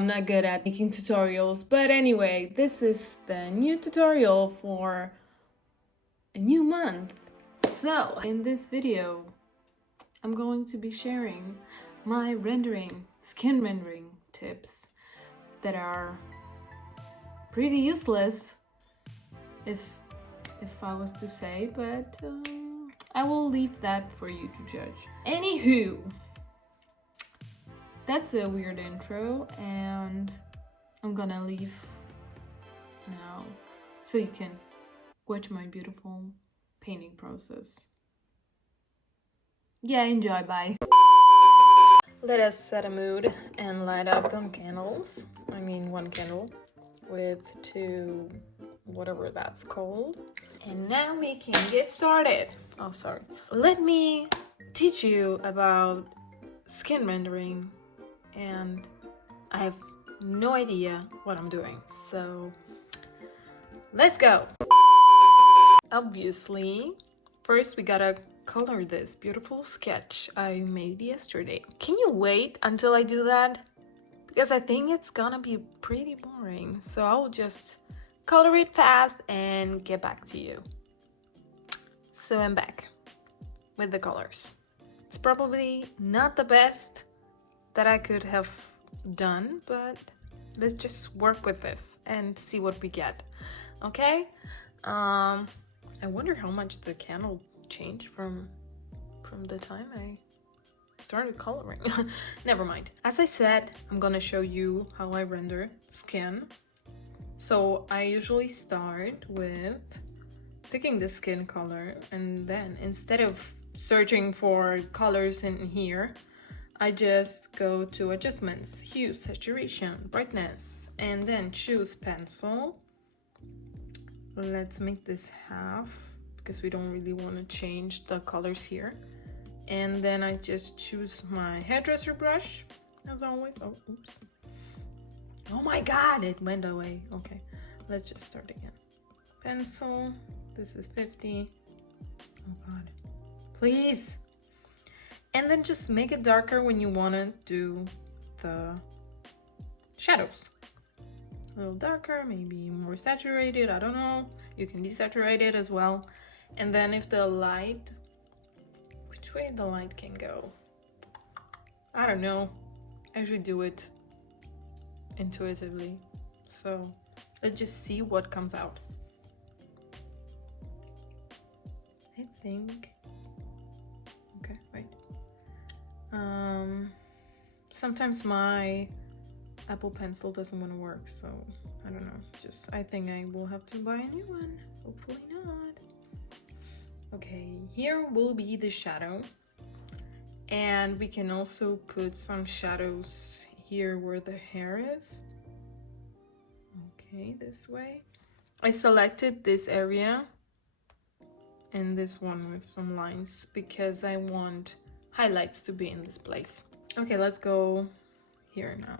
I'm not good at making tutorials, but anyway, this is the new tutorial for a new month. So, in this video, I'm going to be sharing my skin rendering tips that are pretty useless, if I was to say, but I will leave that for you to judge. Anywho, that's a weird intro, and I'm gonna leave now so you can watch my beautiful painting process. Yeah, enjoy, bye. Let us set a mood and light up some candles. I mean, one candle with two, whatever that's called. And now we can get started. Oh, sorry. Let me teach you about skin rendering, and I have no idea what I'm doing. So let's go. Obviously, first we gotta color this beautiful sketch I made yesterday. Can you wait until I do that? Because I think it's gonna be pretty boring. So I'll just color it fast and get back to you. So I'm back with the colors. It's probably not the best that I could have done, but let's just work with this and see what we get. Okay? I wonder how much the candle changed from the time I started coloring. Never mind. As I said, I'm gonna show you how I render skin. So I usually start with picking the skin color, and then instead of searching for colors in here, I just go to adjustments, hue, saturation, brightness, and then choose pencil. Let's make this half because we don't really want to change the colors here. And then I just choose my hairdresser brush, as always. Oh, oops. Oh my god, it went away. Okay, let's just start again. Pencil, this is 50. Oh god, please. And then just make it darker when you want to do the shadows. A little darker, maybe more saturated, I don't know. You can desaturate it as well. And then if the light, which way the light can go, I don't know. I usually do it intuitively. So let's just see what comes out. I think, okay, wait. Sometimes my Apple Pencil doesn't want to work, so I don't know. I think I will have to buy a new one. Hopefully not. Okay, here will be the shadow, and we can also put some shadows here where the hair is. Okay, this way. I selected this area and this one with some lines because I want highlights to be in this place. Okay, let's go here now.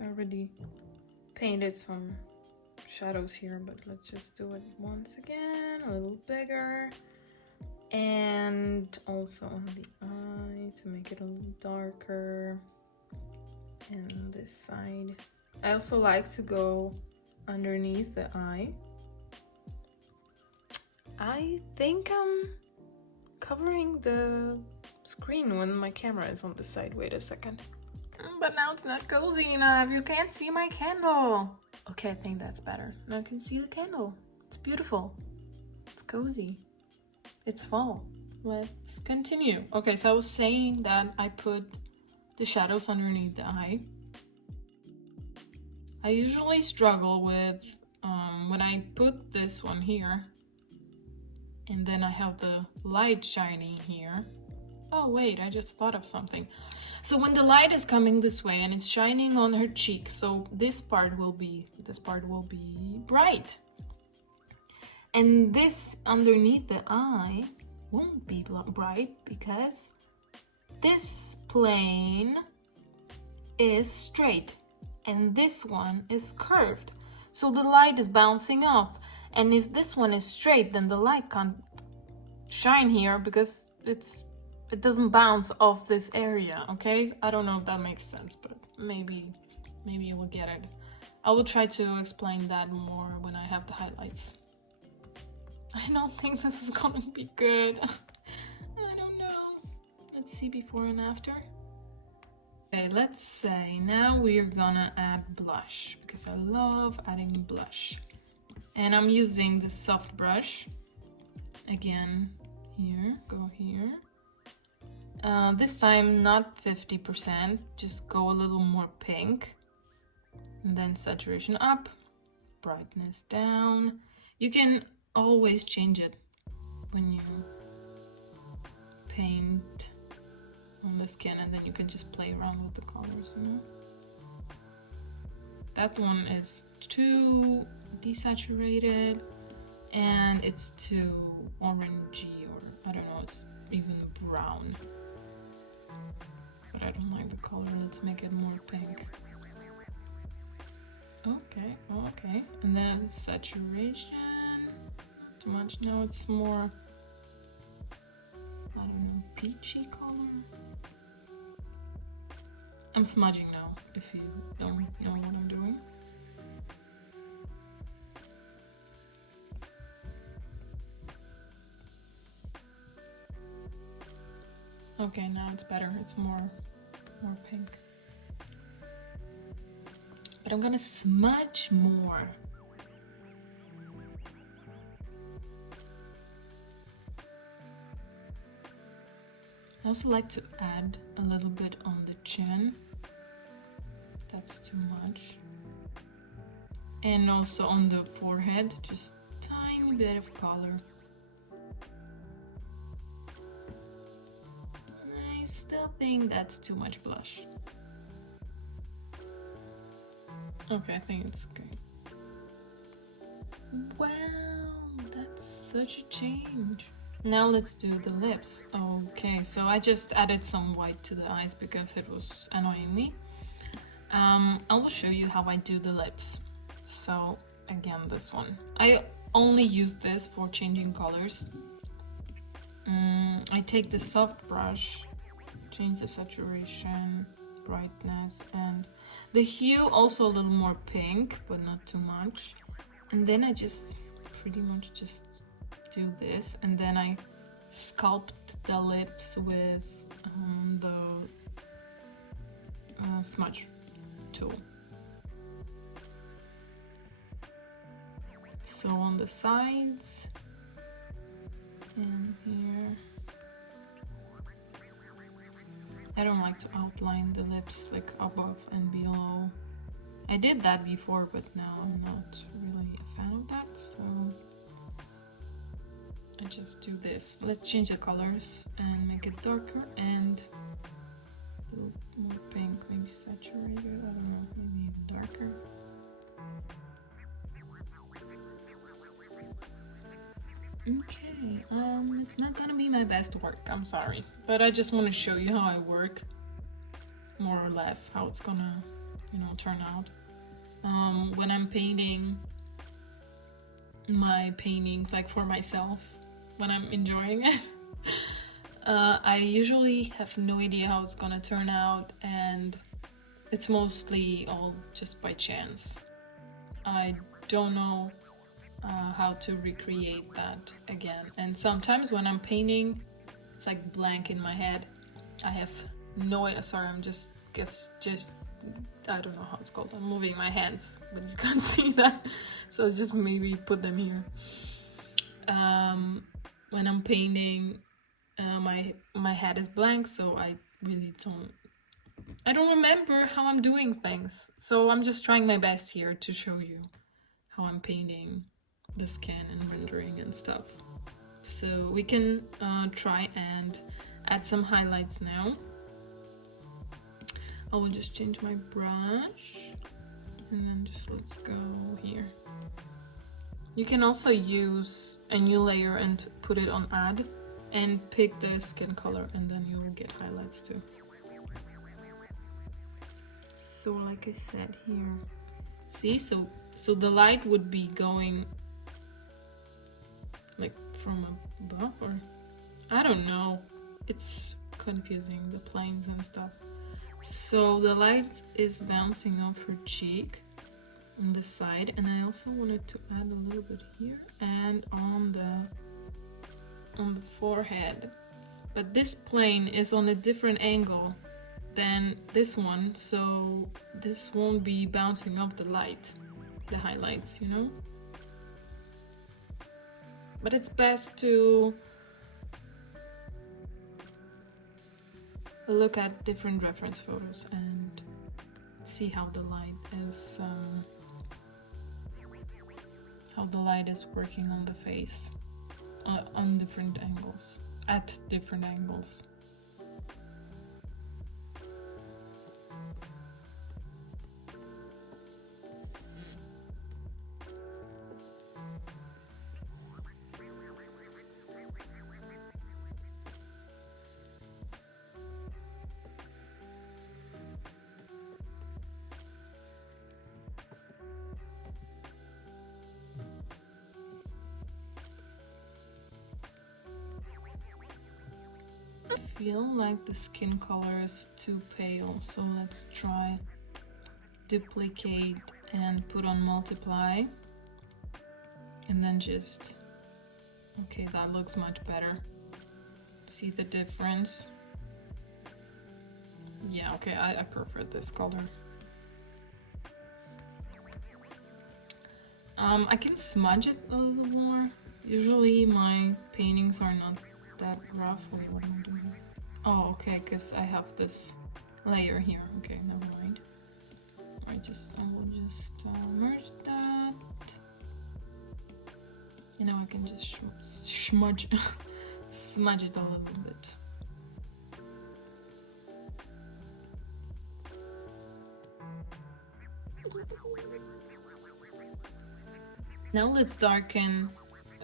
I already painted some shadows here, but let's just do it once again, a little bigger, and also on the eye to make it a little darker, and this side. I also like to go underneath the eye. I think I'm covering the screen when my camera is on the side. Wait a second. But now it's not cozy enough. You can't see my candle. Okay, I think that's better. Now I can see the candle. It's beautiful. It's cozy. It's fall. Let's continue. Okay, so I was saying that I put the shadows underneath the eye. I usually struggle with when I put this one here and then I have the light shining here. Oh wait, I just thought of something. So when the light is coming this way and it's shining on her cheek, so this part will be bright. And this underneath the eye won't be bright because this plane is straight and this one is curved. So the light is bouncing off. And if this one is straight, then the light can't shine here because it doesn't bounce off this area, okay? I don't know if that makes sense, but maybe maybe you will get it. I will try to explain that more when I have the highlights. I don't think this is gonna be good. I don't know. Let's see before and after. Okay, let's say now we're gonna add blush because I love adding blush. And I'm using the soft brush. Again, here, go here. This time not 50%, just go a little more pink. And then saturation up, brightness down. You can always change it when you paint on the skin, and then you can just play around with the colors, you know? That one is too desaturated and it's too orangey, or I don't know, it's even brown. But I don't like the color, let's make it more pink. Okay, okay, and then saturation, too much, now it's more, I don't know, peachy color. I'm smudging now, if you don't know what I'm doing. Okay, now it's better, it's more pink. But I'm gonna smudge more. I also like to add a little bit on the chin. That's too much. And also on the forehead, just tiny bit of color. I still think that's too much blush. Okay, I think it's good. Wow, that's such a change. Now let's do the lips. Okay, so I just added some white to the eyes because it was annoying me. I will show you how I do the lips. So again, this one. I only use this for changing colors. I take the soft brush, change the saturation, brightness, and the hue also a little more pink, but not too much. And then I just pretty much just do this, and then I sculpt the lips with the smudge tool. So on the sides and here. I don't like to outline the lips like above and below. I did that before, but now I'm not really a fan of that, so I just do this. Let's change the colors and make it darker and a little more pink, maybe saturated, I don't know, maybe even darker. Okay, it's not gonna be my best work, I'm sorry, but I just want to show you how I work, more or less, how it's gonna, you know, turn out. When I'm painting my paintings, like for myself, when I'm enjoying it, I usually have no idea how it's gonna turn out, and it's mostly all just by chance. I don't know how to recreate that again, and sometimes when I'm painting it's like blank in my head. I have no idea. Sorry, I'm just I don't know how it's called. I'm moving my hands, but you can't see that, so just maybe put them here. When I'm painting, my head is blank, so I really don't remember how I'm doing things. So I'm just trying my best here to show you how I'm painting the skin and rendering and stuff. So we can try and add some highlights now. I will just change my brush and then just let's go here. You can also use a new layer and put it on add and pick the skin color, and then you will get highlights too. So like I said here, see, so the light would be going like from above, or I don't know, it's confusing, the planes and stuff. So the light is bouncing off her cheek on this side, and I also wanted to add a little bit here and on the forehead. But this plane is on a different angle than this one, so this won't be bouncing off the light, the highlights, you know? But it's best to look at different reference photos and see how the light is working on the face on different angles, at different angles. I feel like the skin color is too pale, so let's try duplicate and put on multiply, and then just, okay, that looks much better. See the difference? Yeah, okay, I prefer this color. I can smudge it a little more. Usually my paintings are not that rough. Wait, what am I doing? Oh, okay, because I have this layer here. Okay, never mind. I will just merge that. You know, I can just smudge smudge it a little bit. Now let's darken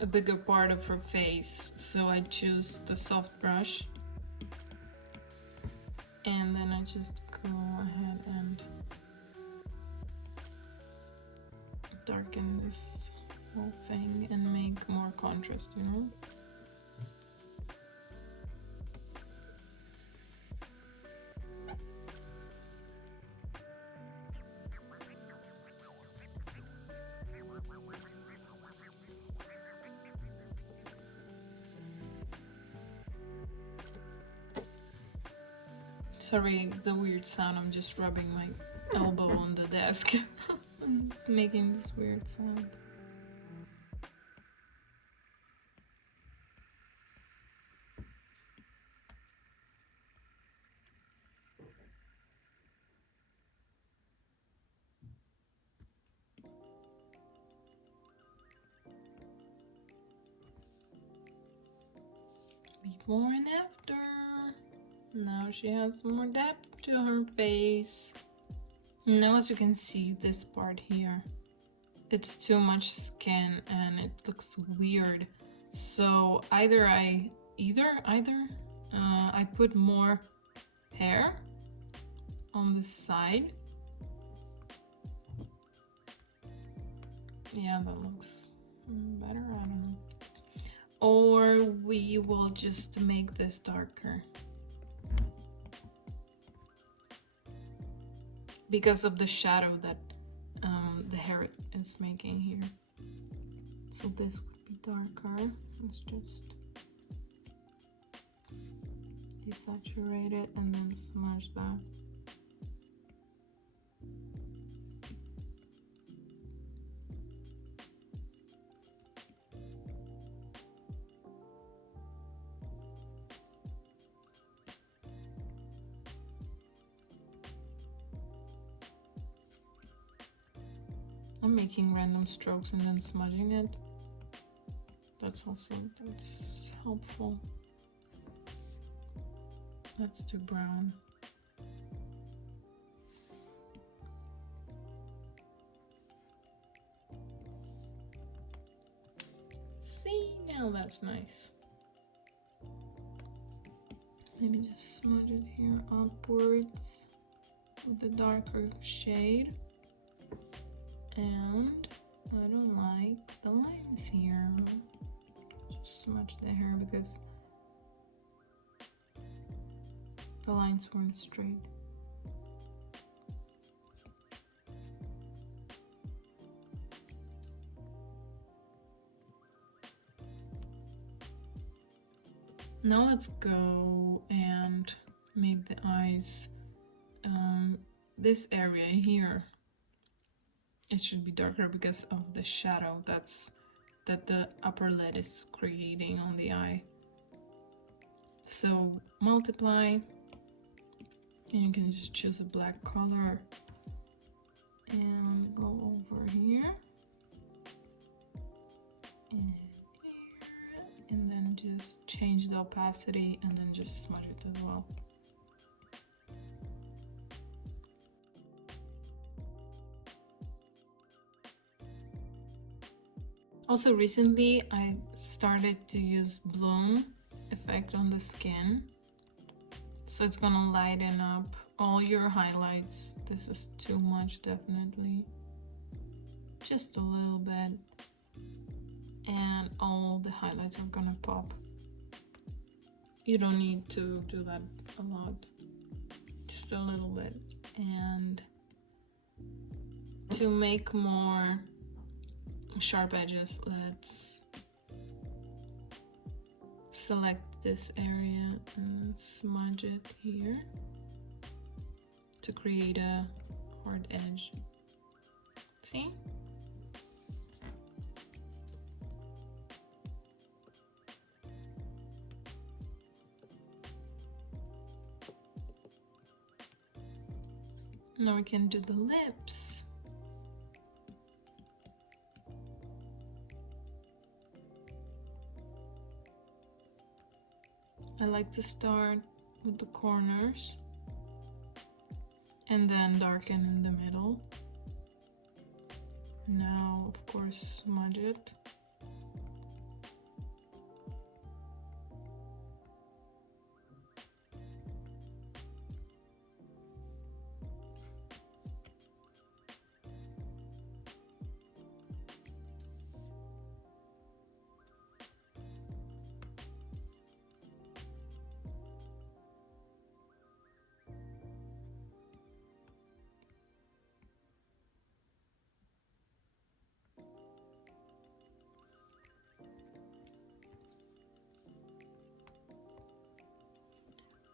a bigger part of her face. So I choose the soft brush, and then I just go ahead and darken this whole thing and make more contrast, you know? Sorry, the weird sound, I'm just rubbing my elbow on the desk. It's making this weird sound. Before and after. Now she has more depth to her face. Now, as you can see, this part here, it's too much skin and it looks weird. So either I put more hair on the side. Yeah, that looks better. I don't know. Or we will just make this darker. Because of the shadow that the hair is making here. So this would be darker. Let's just desaturate it and then smudge that. I'm making random strokes and then smudging it. That's helpful. That's too brown. See, now that's nice. Maybe just smudge it here upwards with the darker shade. And I don't like the lines here. Just smudge the hair because the lines weren't straight. Now let's go and make the eyes, this area here, it should be darker because of the shadow that the upper lid is creating on the eye. So multiply, and you can just choose a black color and go over here and here, and then just change the opacity and then just smudge it as well. Also recently I started to use bloom effect on the skin, so it's gonna lighten up all your highlights. This is too much, definitely. Just a little bit, and all the highlights are gonna pop. You don't need to do that a lot, just a little bit. And to make more sharp edges, let's select this area and smudge it here to create a hard edge. See? Now we can do the lips. I like to start with the corners and then darken in the middle. Now, of course, smudge it.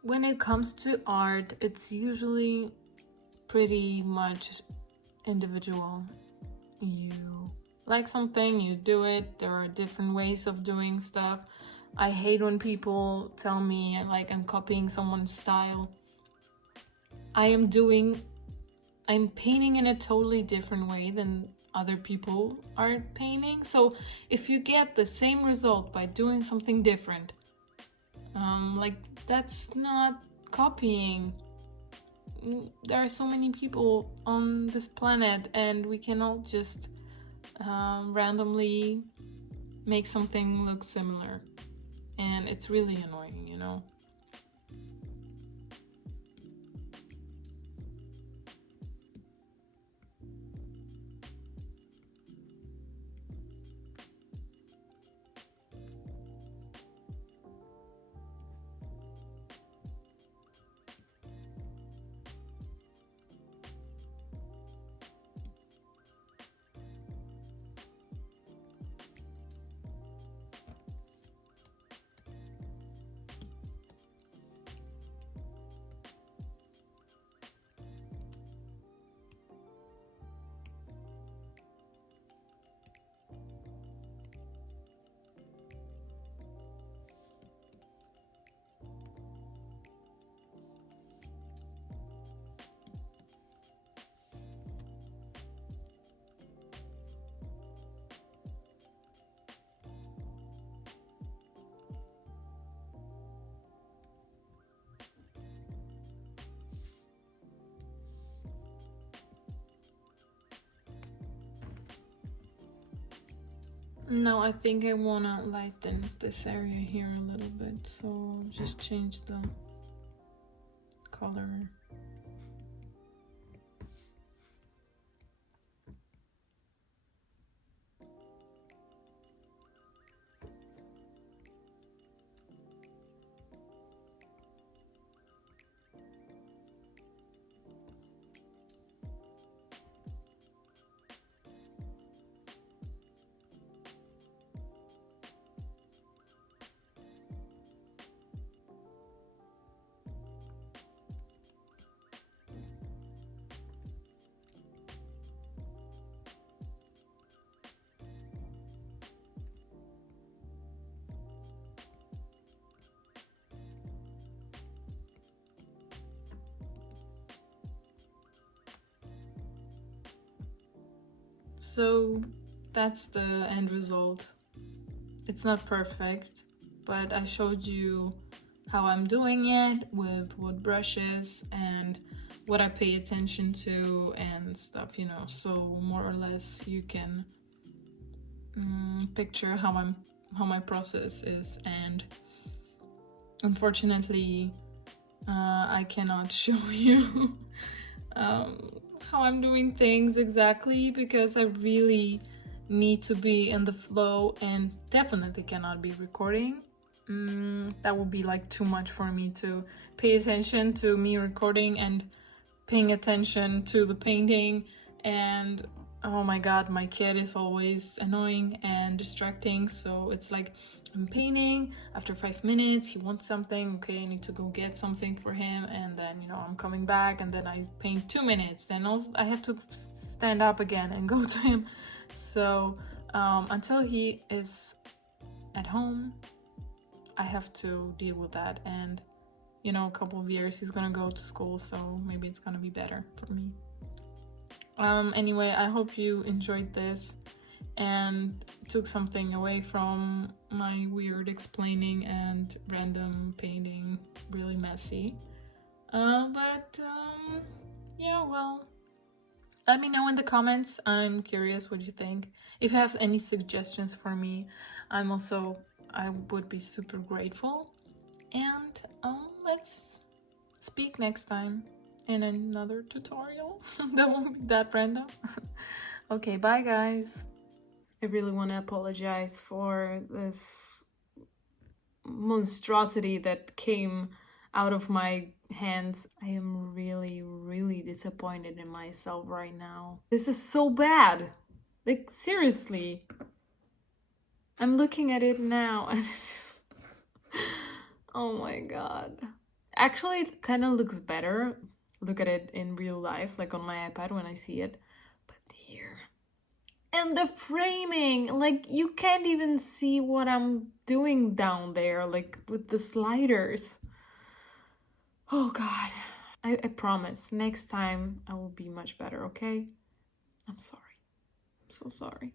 When it comes to art, it's usually pretty much individual. You like something, you do it. There are different ways of doing stuff. I hate when people tell me like I'm copying someone's style. I'm painting in a totally different way than other people are painting. So if you get the same result by doing something different, like that's not copying. There are so many people on this planet, and we cannot just randomly make something look similar, and it's really annoying, you know. Now I think I wanna lighten this area here a little bit, so I'll just change the color. So that's the end result. It's not perfect, but I showed you how I'm doing it with what brushes and what I pay attention to and stuff, you know, so more or less you can picture how my process is. And unfortunately I cannot show you how I'm doing things exactly, because I really need to be in the flow and definitely cannot be recording. That would be like too much for me to pay attention to me recording and paying attention to the painting. And oh my god, my kid is always annoying and distracting, so it's like I'm painting, after 5 minutes he wants something, okay, I need to go get something for him, and then, you know, I'm coming back and then I paint 2 minutes, then also I have to stand up again and go to him. So until he is at home I have to deal with that, and you know, a couple of years he's gonna go to school, so maybe it's gonna be better for me. Anyway, I hope you enjoyed this and took something away from my weird explaining and random painting, really messy. Yeah, well, let me know in the comments. I'm curious what you think. If you have any suggestions for me, I would be super grateful. And let's speak next time in another tutorial that won't be that random. Okay, bye guys. I really want to apologize for this monstrosity that came out of my hands. I am really, really disappointed in myself right now. This is so bad. Like, seriously. I'm looking at it now and it's just... Oh my god. Actually, it kind of looks better. Look at it in real life, like on my iPad when I see it. But here. And the framing, like you can't even see what I'm doing down there, like with the sliders. Oh god. I promise, next time I will be much better, okay? I'm sorry. I'm so sorry.